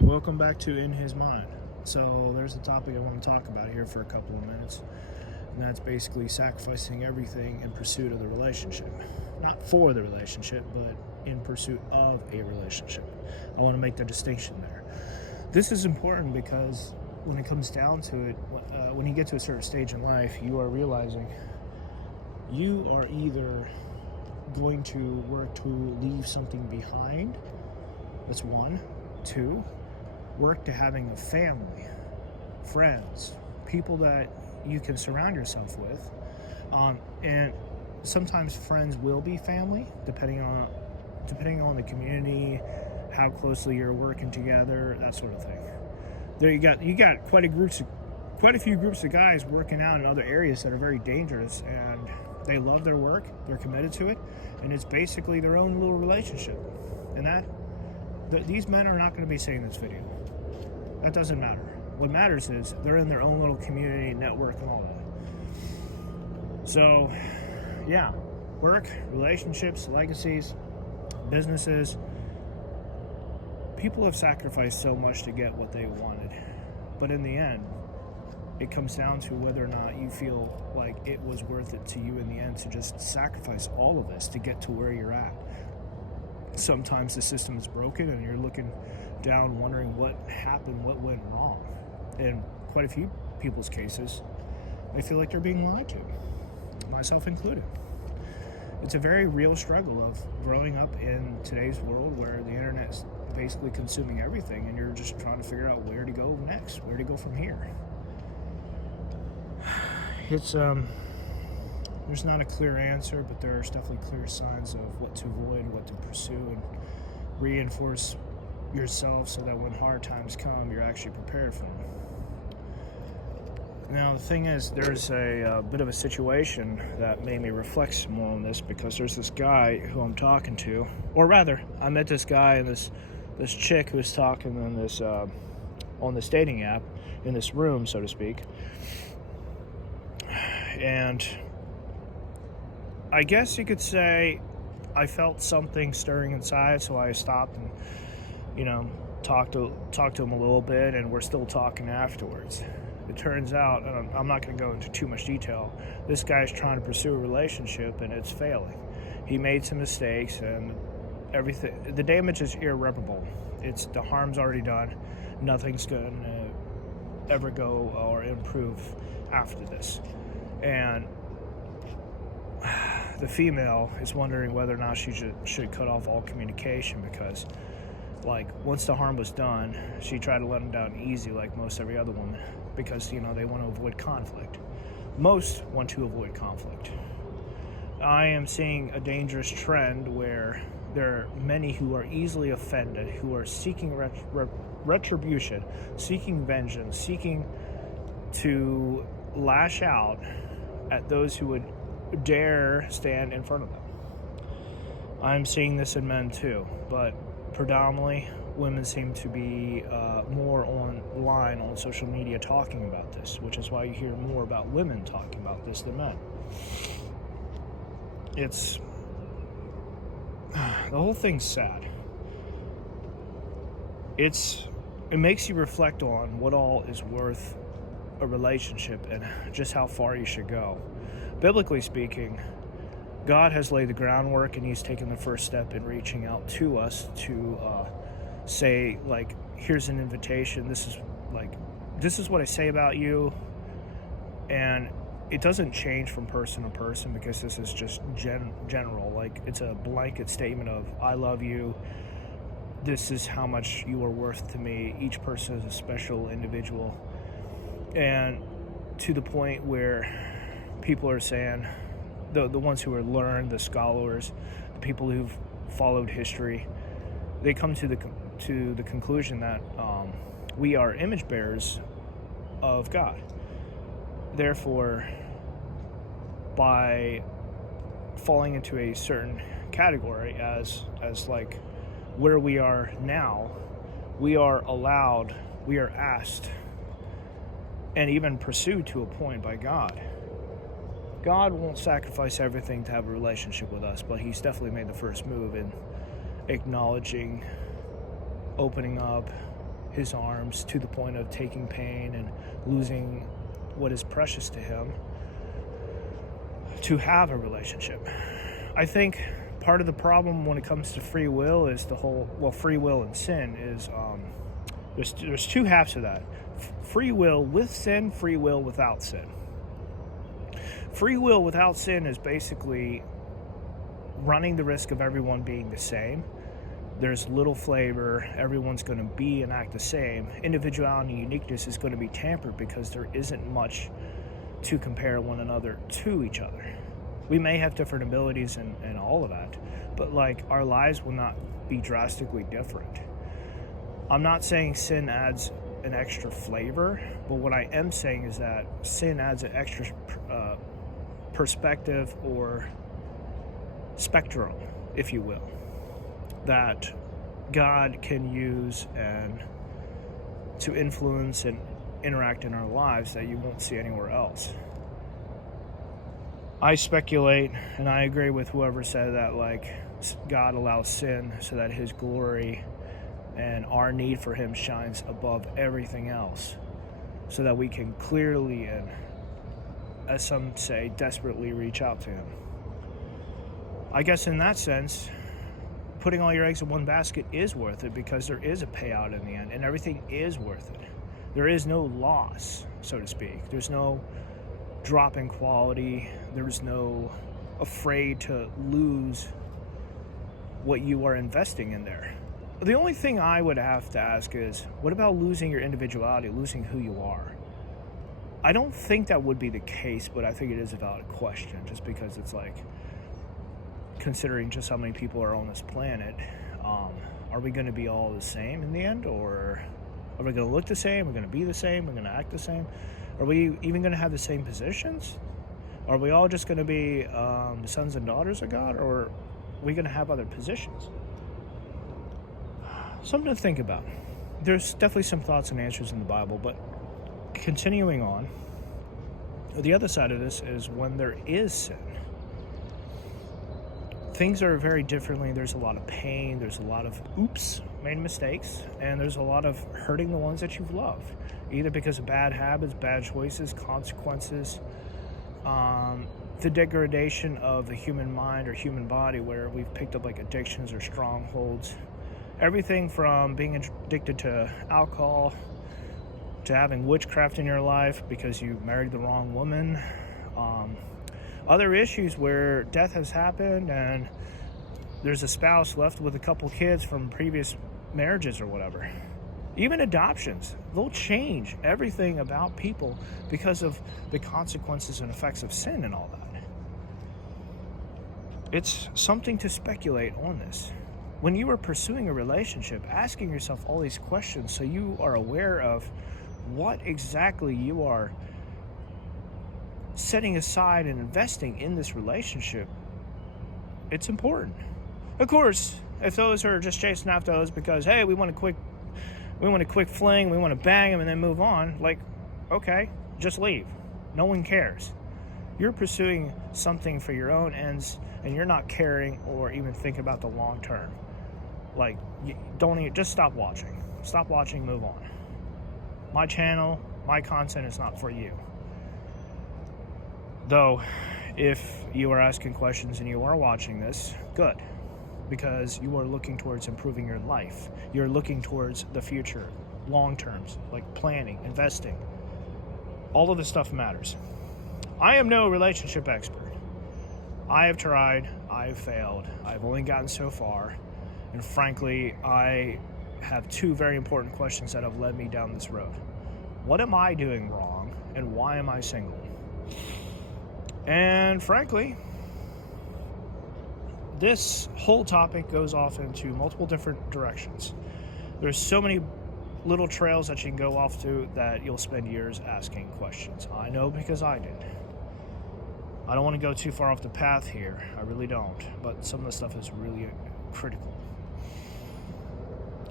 Welcome back to In His Mind. So there's a topic I want to talk about here for a couple of minutes, and that's basically sacrificing everything in pursuit of the relationship. Not for the relationship, but in pursuit of a relationship. I want to make the distinction there. This is important because when it comes down to it, when you get to a certain stage in life, you are realizing you are either going to work to leave something behind. That's one. Two, work to having a family, friends, people that you can surround yourself with. And sometimes friends will be family, depending on the community, how closely you're working together, that sort of thing. There you got quite a few groups of guys working out in other areas that are very dangerous, and they love their work, they're committed to it, and it's basically their own little relationship. And these men are not going to be saying this video. That doesn't matter. What matters is they're in their own little community network and all that. So, yeah, work, relationships, legacies, businesses. People have sacrificed so much to get what they wanted. But in the end, it comes down to whether or not you feel like it was worth it to you in the end to just sacrifice all of this to get to where you're at. Sometimes the system is broken and you're looking down wondering what happened, what went wrong. In quite a few people's cases, they feel like they're being lied to, myself included. It's a very real struggle of growing up in today's world where the internet's basically consuming everything and you're just trying to figure out where to go next, where to go from here. There's not a clear answer, but there's definitely clear signs of what to avoid, what to pursue, and reinforce yourself so that when hard times come, you're actually prepared for them. Now, the thing is, there's a bit of a situation that made me reflect some more on this, because there's this guy who I'm talking to, or rather, I met this guy and this chick who was talking on this dating app, in this room, so to speak. And I guess you could say I felt something stirring inside, so I stopped and, talked to him a little bit, and we're still talking afterwards. It turns out, and I'm not going to go into too much detail, this guy's trying to pursue a relationship and it's failing. He made some mistakes and everything. The damage is irreparable. The harm's already done. Nothing's going to ever go or improve after this. And the female is wondering whether or not she should cut off all communication, because once the harm was done, she tried to let him down easy like most every other woman, because they want to avoid conflict. Most want to avoid conflict. I am seeing a dangerous trend where there are many who are easily offended, who are seeking retribution, seeking vengeance, seeking to lash out at those who would dare stand in front of them. I'm seeing this in men too, but predominantly women seem to be more online on social media talking about this, which is why you hear more about women talking about this than men. The whole thing's sad. It makes you reflect on what all is worth a relationship and just how far you should go. Biblically speaking, God has laid the groundwork, and He's taken the first step in reaching out to us to say, here's an invitation. This is what I say about you, and it doesn't change from person to person, because this is just general. It's a blanket statement of I love you. This is how much you are worth to me. Each person is a special individual, and to the point where people are saying, the ones who are learned, the scholars, the people who've followed history, they come to the conclusion that we are image bearers of God. Therefore, by falling into a certain category as where we are now, we are allowed, we are asked, and even pursued to a point by God. God won't sacrifice everything to have a relationship with us, but He's definitely made the first move in acknowledging opening up his arms to the point of taking pain and losing what is precious to him to have a relationship. I think part of the problem when it comes to free will is free will and sin is there's two halves to that. Free will with sin, free will without sin. Free will without sin is basically running the risk of everyone being the same. There's little flavor. Everyone's going to be and act the same. Individuality and uniqueness is going to be tampered because there isn't much to compare one another to each other. We may have different abilities and all of that, but like our lives will not be drastically different. I'm not saying sin adds an extra flavor, but what I am saying is that sin adds an extra perspective or spectrum, if you will, that God can use and to influence and interact in our lives that you won't see anywhere else. I speculate, and I agree with whoever said that, like, God allows sin so that his glory and our need for him shines above everything else, so that we can clearly and, as some say, desperately reach out to him. I guess in that sense, putting all your eggs in one basket is worth it, because there is a payout in the end, and everything is worth it. There is no loss, so to speak. There's no drop in quality. There's no afraid to lose what you are investing in there. The only thing I would have to ask is, what about losing your individuality, losing who you are? I don't think that would be the case, but I think it is a valid question, just because it's like, considering just how many people are on this planet, are we going to be all the same in the end, or are we going to look the same? Are we going to be the same? Are we going to act the same? Are we even going to have the same positions? Are we all just going to be the sons and daughters of God, or are we going to have other positions? Something to think about. There's definitely some thoughts and answers in the Bible, but continuing on, the other side of this is when there is sin. Things are very differently. There's a lot of pain. There's a lot of made mistakes, and there's a lot of hurting the ones that you've loved, either because of bad habits, bad choices, consequences, the degradation of the human mind or human body, where we've picked up like addictions or strongholds. Everything from being addicted to alcohol to having witchcraft in your life because you married the wrong woman. Other issues where death has happened and there's a spouse left with a couple kids from previous marriages or whatever. Even adoptions, they'll change everything about people because of the consequences and effects of sin and all that. It's something to speculate on this. When you are pursuing a relationship, asking yourself all these questions so you are aware of what exactly you are setting aside and investing in this relationship, it's important. Of course, if those are just chasing after those because, hey, we want a quick fling, we want to bang them and then move on, like, okay, just leave. No one cares. You're pursuing something for your own ends, and you're not caring or even thinking about the long term. Like, just stop watching. Stop watching, move on. My channel, my content is not for you. Though, if you are asking questions and you are watching this, good. Because you are looking towards improving your life. You're looking towards the future, long terms, like planning, investing. All of this stuff matters. I am no relationship expert. I have tried, I've failed, I've only gotten so far, and frankly, I have two very important questions that have led me down this road. What am I doing wrong, and why am I single? And frankly, this whole topic goes off into multiple different directions. There's so many little trails that you can go off to that you'll spend years asking questions. I know, because I did. I don't want to go too far off the path here. I really don't. But some of the stuff is really critical.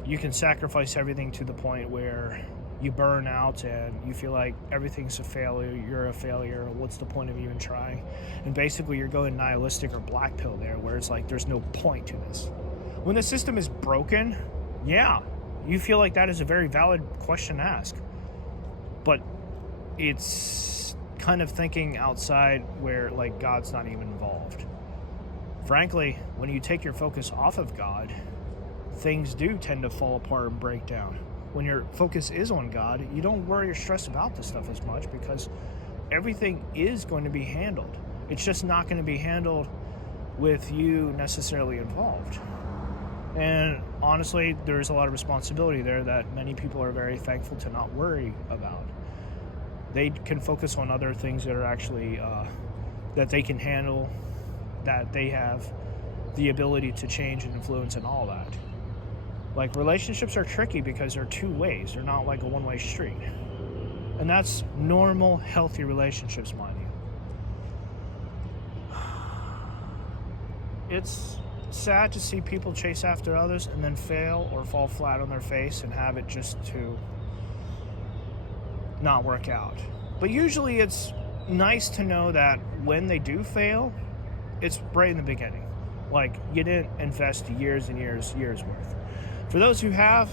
You can sacrifice everything to the point where you burn out and you feel like everything's a failure, you're a failure, what's the point of even trying? And basically you're going nihilistic or black pill there, where it's like there's no point to this. When the system is broken, yeah, You feel like that is a very valid question to ask. But it's kind of thinking outside where, like, God's not even involved. Frankly, when you take your focus off of God, things do tend to fall apart and break down. When your focus is on God, you don't worry or stress about this stuff as much because everything is going to be handled. It's just not going to be handled with you necessarily involved. And honestly, there's a lot of responsibility there that many people are very thankful to not worry about. They can focus on other things that are actually, that they can handle, that they have the ability to change and influence and all that. Like, relationships are tricky because they're two ways. They're not like a one-way street. And that's normal, healthy relationships, mind you. It's sad to see people chase after others and then fail or fall flat on their face and have it just to not work out. But usually it's nice to know that when they do fail, it's right in the beginning. Like, you didn't invest years and years worth. For those who have,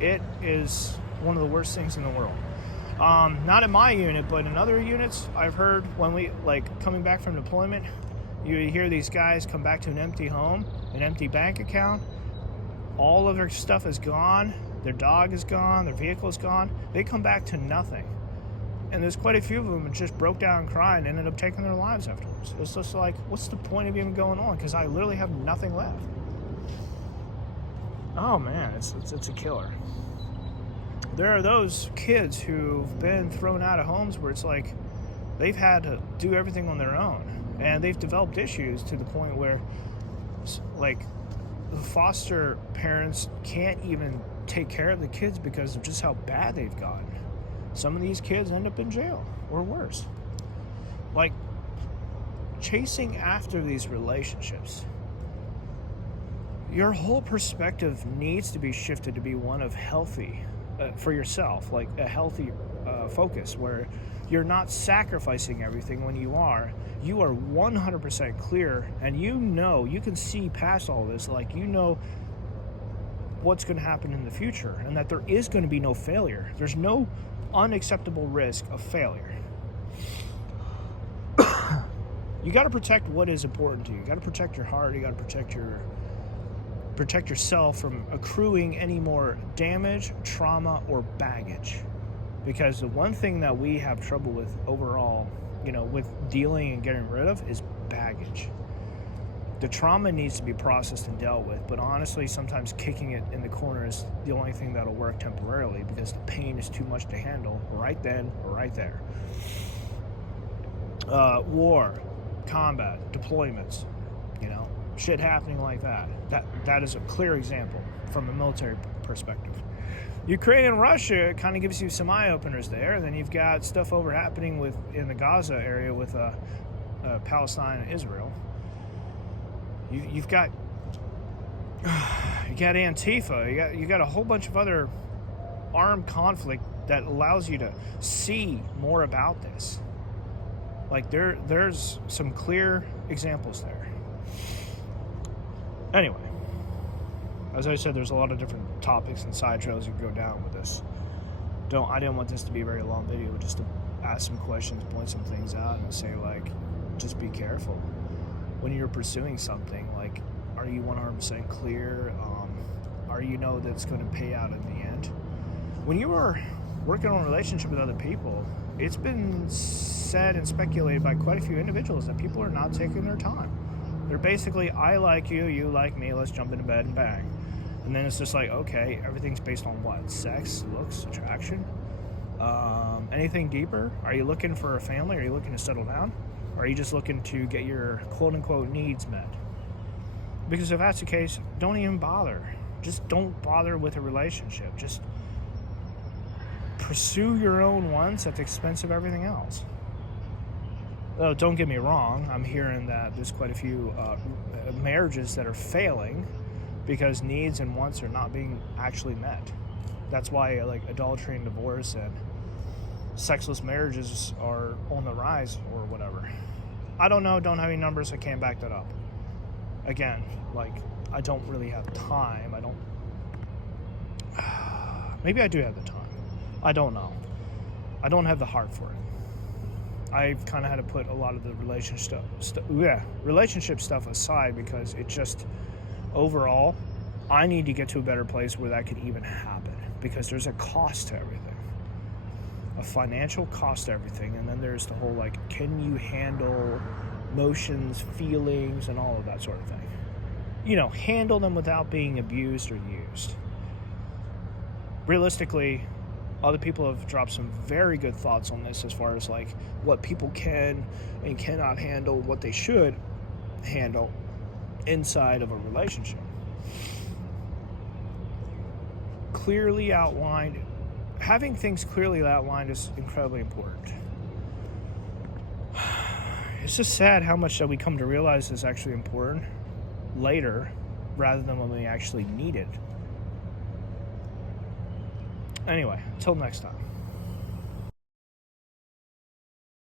it is one of the worst things in the world. Not in my unit, but in other units, I've heard when we, like, coming back from deployment, you hear these guys come back to an empty home, an empty bank account, all of their stuff is gone, their dog is gone, their vehicle is gone, they come back to nothing. And there's quite a few of them that just broke down crying and ended up taking their lives afterwards. It's just like, what's the point of even going on? Because I literally have nothing left. Oh man, it's a killer. There are those kids who've been thrown out of homes where it's like they've had to do everything on their own. And they've developed issues to the point where, like, the foster parents can't even take care of the kids because of just how bad they've gotten. Some of these kids end up in jail or worse. Like, chasing after these relationships, your whole perspective needs to be shifted to be one of healthy, for yourself, like a healthy focus where you're not sacrificing everything. When you are 100% clear, and you can see past all this, like, you know what's going to happen in the future, and that there is going to be no failure. There's no unacceptable risk of failure. You got to protect what is important to you. You got to protect your heart. You got to protect yourself from accruing any more damage, trauma, or baggage. Because the one thing that we have trouble with overall, with dealing and getting rid of, is baggage. The trauma needs to be processed and dealt with, but honestly, sometimes kicking it in the corner is the only thing that'll work temporarily because the pain is too much to handle right then or right there. War, combat, deployments, shit happening like that. That is a clear example from a military perspective. Ukraine and Russia kind of gives you some eye-openers there. And then you've got stuff happening in the Gaza area with Palestine and Israel. You've got Antifa. You got a whole bunch of other armed conflict that allows you to see more about this. Like, there's some clear examples there. Anyway, as I said, there's a lot of different topics and side trails you can go down with this. I didn't want this to be a very long video, just to ask some questions, point some things out, and say, like, just be careful. When you're pursuing something, like, are you 100% clear? Are you know that it's going to pay out in the end? When you are working on a relationship with other people, it's been said and speculated by quite a few individuals that people are not taking their time. They're basically, I like you, you like me, let's jump into bed and bang. And then it's just like, okay, everything's based on what? Sex, looks, attraction? Anything deeper? Are you looking for a family? Are you looking to settle down? Or are you just looking to get your quote-unquote needs met? Because if that's the case, don't even bother. Just don't bother with a relationship. Just pursue your own wants at the expense of everything else. Oh, don't get me wrong. I'm hearing that there's quite a few marriages that are failing because needs and wants are not being actually met. That's why, like, adultery and divorce and sexless marriages are on the rise or whatever. I don't know. Don't have any numbers. I can't back that up. Again, like, I don't really have time. Maybe I do have the time. I don't know. I don't have the heart for it. I've kind of had to put a lot of the relationship stuff aside because it just, overall, I need to get to a better place where that could even happen, because there's a cost to everything, a financial cost to everything, and then there's the whole, like, can you handle emotions, feelings, and all of that sort of thing. You know, handle them without being abused or used. Realistically, other people have dropped some very good thoughts on this as far as, like, what people can and cannot handle, what they should handle inside of a relationship. Clearly outlined, having things clearly outlined is incredibly important. It's just sad how much that we come to realize is actually important later rather than when we actually need it. Anyway, until next time.